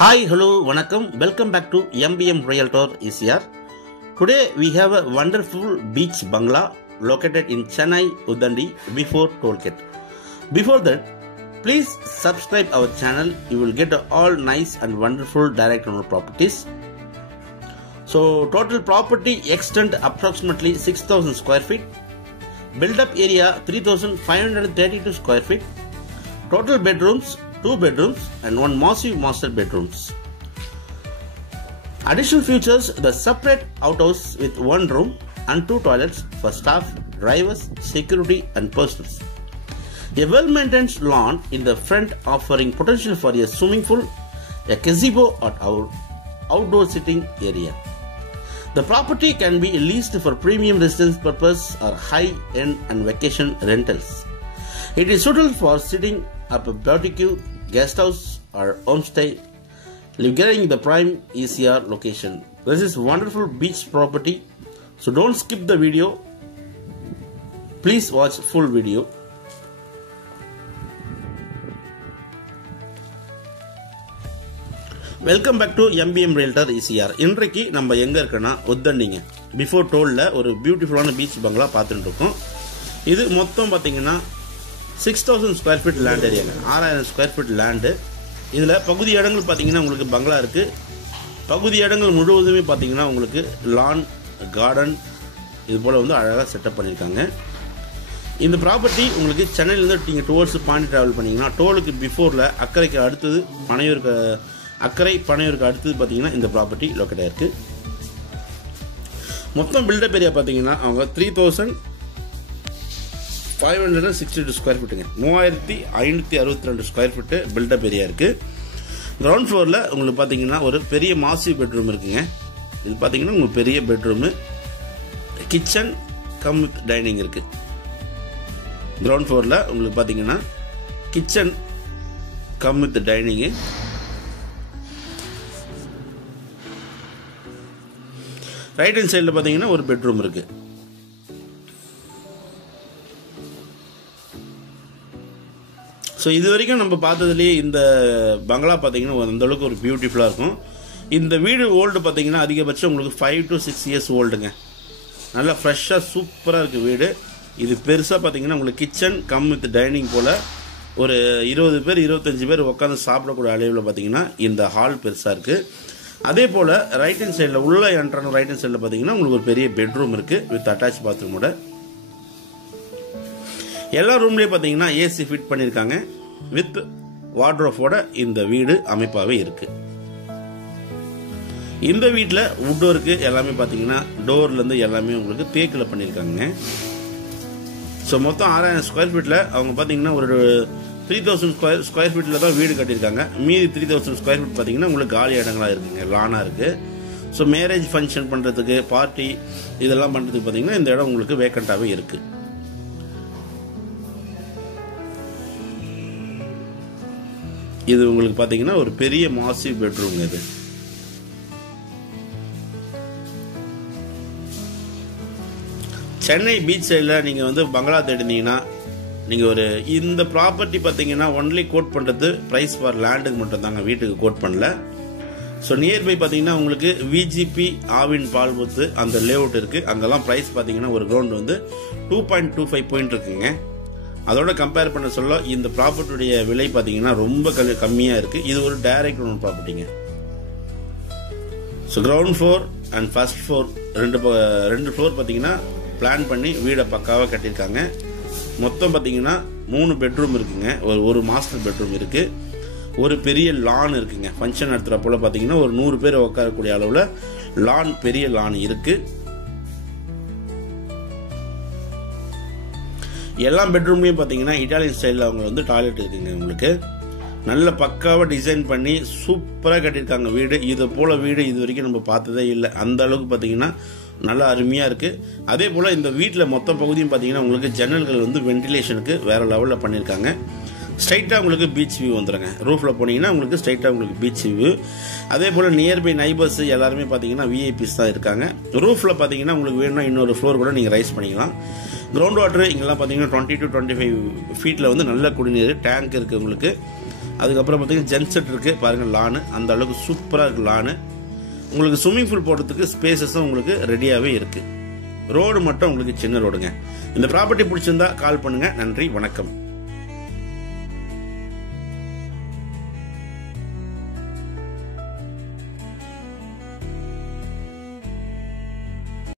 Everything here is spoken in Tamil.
Hi, hello, vanakkam. Welcome back to MBM Realtor ECR. Today we have a wonderful beach bungalow located in Chennai, Udandi, before Tollgate. Before that, please subscribe our channel. You will get all nice and wonderful direct owner properties. So total property extent approximately 6,000 square feet. Build up area 3,532 square feet. Total bedrooms 2 bedrooms and 1 massive master bedrooms. Additional features: the separate outhouse with 1 room and 2 toilets for staff, drivers, security and personals. A well-maintained lawn in the front offering potential for a swimming pool, a gazebo or outdoor sitting area. The property can be leased for premium residence purpose or high-end and vacation rentals. It is suitable for sitting up a barbecue, guest house or homestay, locating the prime ECR location. This is wonderful beach property, so don't skip the video. Please watch full video. Welcome back to MBM Realtor ECR. இன்றைக்கு நம்ம எங்க இருக்கோம்னா உத்தண்டிங்க பிஃபோர் டோல்ல ஒரு பியூட்டிஃபுல்லான பீச் பங்களா பார்த்துட்டு இருக்கோம். இது மொத்தம் பார்த்தீங்கன்னா 6,000 ஸ்கொயர் ஃபீட் லேண்ட் ஏரியாங்க, 6,000 ஸ்கொயர் ஃபீட் லேண்டு. இதில் பகுதி இடங்கள் பார்த்தீங்கன்னா உங்களுக்கு பங்களா இருக்குது. பகுதி இடங்கள் முழுவதுமே பார்த்தீங்கன்னா உங்களுக்கு லான், கார்டன் இது போல் வந்து அழகாக செட்டப் பண்ணியிருக்காங்க. இந்த ப்ராப்பர்ட்டி உங்களுக்கு சென்னையிலேருந்து நீங்கள் டுவர்ட்ஸ் பாண்டி ட்ராவல் பண்ணிங்கன்னா டோலுக்கு பிஃபோரில் அக்கறைக்கு அடுத்தது பனையூருக்கு அடுத்தது பார்த்தீங்கன்னா இந்த ப்ராப்பர்ட்டி லொக்கேட் ஆகிருக்கு. மொத்தம் பில்டப் ஏரியா பார்த்தீங்கன்னா அவங்க 3,562 ஸ்கொயர் ஃபீட்டுங்க, 3,562 ஸ்கொயர் ஃபீட்டு பில்டப் ஏரியா இருக்குது. கிரவுண்ட் ஃப்ளோரில் உங்களுக்கு பார்த்தீங்கன்னா ஒரு பெரிய மாசிவ் பெட்ரூம் இருக்குங்க. இது பார்த்தீங்கன்னா உங்களுக்கு பெரிய bedroom, kitchen come with dining இருக்குது. கிரவுண்ட் ஃப்ளோரில் உங்களுக்கு பார்த்தீங்கன்னா kitchen come with dining. Right hand சைடில் பார்த்தீங்கன்னா ஒரு பெட்ரூம் இருக்கு. ஸோ இது வரைக்கும் நம்ம பார்த்ததுலேயே இந்த பங்களா பார்த்தீங்கன்னா அந்த அளவுக்கு ஒரு பியூட்டிஃபுல்லாக இருக்கும். இந்த வீடு ஓல்டு பார்த்தீங்கன்னா அதிகபட்சம் உங்களுக்கு 5 to 6 இயர்ஸ் ஓல்டுங்க. நல்லா ஃப்ரெஷ்ஷாக சூப்பராக இருக்குது வீடு. இது பெருசாக பார்த்தீங்கன்னா உங்களுக்கு கிச்சன் கம் வித் டைனிங் போல் ஒரு 20 பேர் 25 பேர் உட்காந்து சாப்பிடக்கூடிய அளவில் பார்த்தீங்கன்னா இந்த ஹால் பெருசாக இருக்குது. அதே போல் ரைட் ஹேண்ட் சைடில் உள்ள என்ட்ரான ரைட் ஹேண்ட் சைடில் பார்த்தீங்கன்னா உங்களுக்கு ஒரு பெரிய பெட்ரூம் இருக்குது வித் அட்டாச் பாத்ரூமோட. எல்லா ரூம்லேயும் பார்த்தீங்கன்னா ஏசி ஃபிட் பண்ணியிருக்காங்க வித் வார்ட்ரோஃபோட இந்த வீடு அமைப்பாகவே இருக்குது. இந்த வீட்டில் வுட் ஒர்க்கு எல்லாமே பார்த்தீங்கன்னா டோர்லேருந்து எல்லாமே உங்களுக்கு தேக்கில் பண்ணியிருக்காங்க. ஸோ மொத்தம் 6,000 ஸ்கொயர் ஃபீட்டில் அவங்க பார்த்தீங்கன்னா ஒரு 3,000 ஸ்கொயர் ஃபீட்டில் தான் வீடு கட்டியிருக்காங்க. மீதி 3,000 ஸ்கொயர் ஃபீட் பார்த்தீங்கன்னா உங்களுக்கு காலி இடங்களாக இருக்குங்க, லானாக இருக்குது. ஸோ மேரேஜ் ஃபங்க்ஷன் பண்ணுறதுக்கு, பார்ட்டி இதெல்லாம் பண்ணுறதுக்கு பார்த்தீங்கன்னா இந்த இடம் உங்களுக்கு வேக்கண்ட்டாகவே இருக்குது. இது உங்களுக்கு பார்த்தீங்கன்னா ஒரு பெரிய மாசிவ் பெட்ரூம். இது சென்னை பீச் சைடில் நீங்கள் வந்து பங்களா தேடினீங்கன்னா நீங்கள் ஒரு இந்த ப்ராப்பர்ட்டி பார்த்தீங்கன்னா ஒன்லி கோட் பண்ணுறது ப்ரைஸ் ஃபார் லேண்டுக்கு மட்டும் தாங்க, வீட்டுக்கு கோட் பண்ணல. ஸோ நியர்பை பார்த்தீங்கன்னா உங்களுக்கு VGP ஆவின் பால்புத்து அந்த லேஅவுட் இருக்குது. அங்கெல்லாம் ப்ரைஸ் பார்த்தீங்கன்னா ஒரு கிரவுண்ட் வந்து 2.25 பாயிண்ட் இருக்குங்க. அதோட கம்பேர் பண்ண சொல்ல இந்த ப்ராப்பர்ட்டியுடைய விலை பார்த்தீங்கன்னா ரொம்ப கம்மியாக இருக்குது. இது ஒரு டைரக்ட் ஓன் ப்ராப்பர்ட்டிங்க. So ground floor and first floor ரெண்டு ஃப்ளோர் பார்த்தீங்கன்னா பிளான் பண்ணி வீடை பக்காவாக கட்டியிருக்காங்க. மொத்தம் பார்த்தீங்கன்னா 3 பெட்ரூம் இருக்குங்க, ஒரு மாஸ்டர் பெட்ரூம் இருக்குது, ஒரு பெரிய லான் இருக்குங்க. ஃபங்க்ஷன் நடத்துகிற போல் பார்த்தீங்கன்னா ஒரு 100 பேர் உட்காரக்கூடிய அளவில் லான், பெரிய லான் இருக்குது. எல்லா பெட்ரூம்லையும் பார்த்தீங்கன்னா இட்டாலியன் ஸ்டைலில் அவங்க வந்து டாய்லெட் இருக்குங்க. உங்களுக்கு நல்ல பக்காவாக டிசைன் பண்ணி சூப்பராக கட்டியிருக்காங்க வீடு. இதை போல் வீடு இது வரைக்கும் நம்ம பார்த்ததே இல்லை. அந்த அளவுக்கு பார்த்தீங்கன்னா நல்லா அருமையாக இருக்குது. அதே போல் இந்த வீட்டில் மொத்த பகுதியும் பார்த்தீங்கன்னா உங்களுக்கு ஜன்னல்கள் வந்து வென்டிலேஷனுக்கு வேறு லெவலில் பண்ணியிருக்காங்க. ஸ்ட்ரைட்டாக உங்களுக்கு பீச் வியூ வந்துடுங்க. ரூஃபில் போனீங்கன்னா உங்களுக்கு ஸ்ட்ரைட்டாக உங்களுக்கு பீச் வியூ. அதே போல் நியர்பை நைபர்ஸ் எல்லாருமே பார்த்தீங்கன்னா VIPs தான் இருக்காங்க. ரூஃபில் பார்த்தீங்கன்னா உங்களுக்கு வேணும்னா இன்னொரு ஃப்ளோர் கூட நீங்கள் ரைஸ் பண்ணிக்கலாம். கிரவுண்ட் வாட்டர் இங்கெல்லாம் பார்த்தீங்கன்னா 20 to 25 ஃபீட்டில் வந்து நல்ல குடிநீர் டேங்க் இருக்குது உங்களுக்கு. அதுக்கப்புறம் பார்த்தீங்கன்னா ஜென்செட் இருக்குது பாருங்கள், லானு அந்த அளவுக்கு சூப்பராக இருக்குது லானு. உங்களுக்கு ஸ்விம்மிங் பூல் போடுறதுக்கு ஸ்பேசஸும் உங்களுக்கு ரெடியாகவே இருக்குது. ரோடு மட்டும் உங்களுக்கு சின்ன ரோடுங்க. இந்த ப்ராப்பர்ட்டி பிடிச்சிருந்தா கால் பண்ணுங்கள். நன்றி, வணக்கம்.